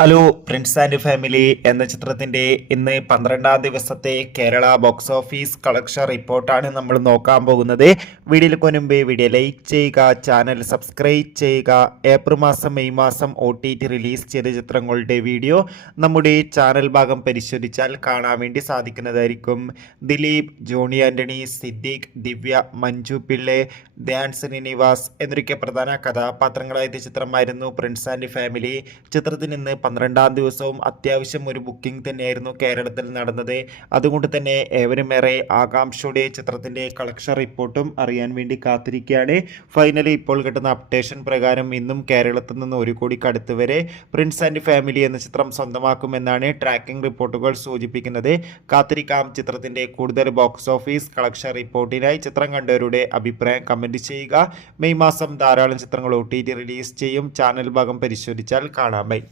Hello Prince and family എന്ന ചിത്രത്തിന്റെ ഇന്ന് 12-ാം ദിവസത്തെ കേരള ബോക്സ് ഓഫീസ് കളക്ഷൻ റിപ്പോർട്ടാണ് നമ്മൾ നോക്കാൻ പോകുന്നത്. വീഡിയോയ്ക്ക് മുൻപ് വീഡിയോ ലൈക്ക് ചെയ്യുക, ചാനൽ സബ്സ്ക്രൈബ് ചെയ്യുക. ഏപ്രിൽ മാസം മെയ് മാസം OTT റിലീസ് ചെയ്ത ചിത്രങ്ങളുടെ വീഡിയോ നമ്മുടെ ചാനൽ ഭാഗം പരിശോധിച്ചാൽ കാണാൻ വേണ്ടി സാധിക്കുന്നതായിരിക്കും. ദിലീപ്, ജോണി ആന്റണി, സിദ്ദീഖ്, ദിവ്യ, മഞ്ജു പിള്ളെ, ധ്യാൻ ശ്രീനിവാസ് എന്നൊക്കെ പ്രധാന കഥാപാത്രങ്ങളായ ചിത്രമായിരുന്നു പ്രിൻസ് ആൻഡ് ഫാമിലി. ചിത്രത്തിന് ഇന്ന് 12-ാം ദിവസവും അത്യാവശ്യം ഒരു ബുക്കിംഗ് തന്നെയായിരുന്നു കേരളത്തിൽ നടന്നത്. അതുകൊണ്ട് തന്നെ ഏവരും ഏറെ ആകാംക്ഷയോടെ ചിത്രത്തിന്റെ കളക്ഷൻ റിപ്പോർട്ടും അറിയാൻ വേണ്ടി കാത്തിരിക്കുകയാണ്. ഫൈനലി ഇപ്പോൾ കിട്ടുന്ന അപ്ഡേഷൻ പ്രകാരം ഇന്നും കേരളത്തിൽ നിന്ന് 1 കോടിക്ക് അടുത്ത് വരെ പ്രിൻസ് ആൻഡ് ഫാമിലി എന്ന ചിത്രം സ്വന്തമാക്കുമെന്നാണ് ട്രാക്കിംഗ് റിപ്പോർട്ടുകൾ സൂചിപ്പിക്കുന്നത്. കാത്തിരിക്കാം ചിത്രത്തിന്റെ കൂടുതൽ ബോക്സ് ഓഫീസ് കളക്ഷൻ റിപ്പോർട്ടിനായി. ചിത്രം കണ്ടവരുടെ അഭിപ്രായം കമന്റ് ചെയ്യുക. മെയ് മാസം ധാരാളം ചിത്രങ്ങൾ OTT റിലീസ് ചെയ്യും. ചാനൽ ഭാഗം പരിശോധിച്ചാൽ കാണാം. ബൈ.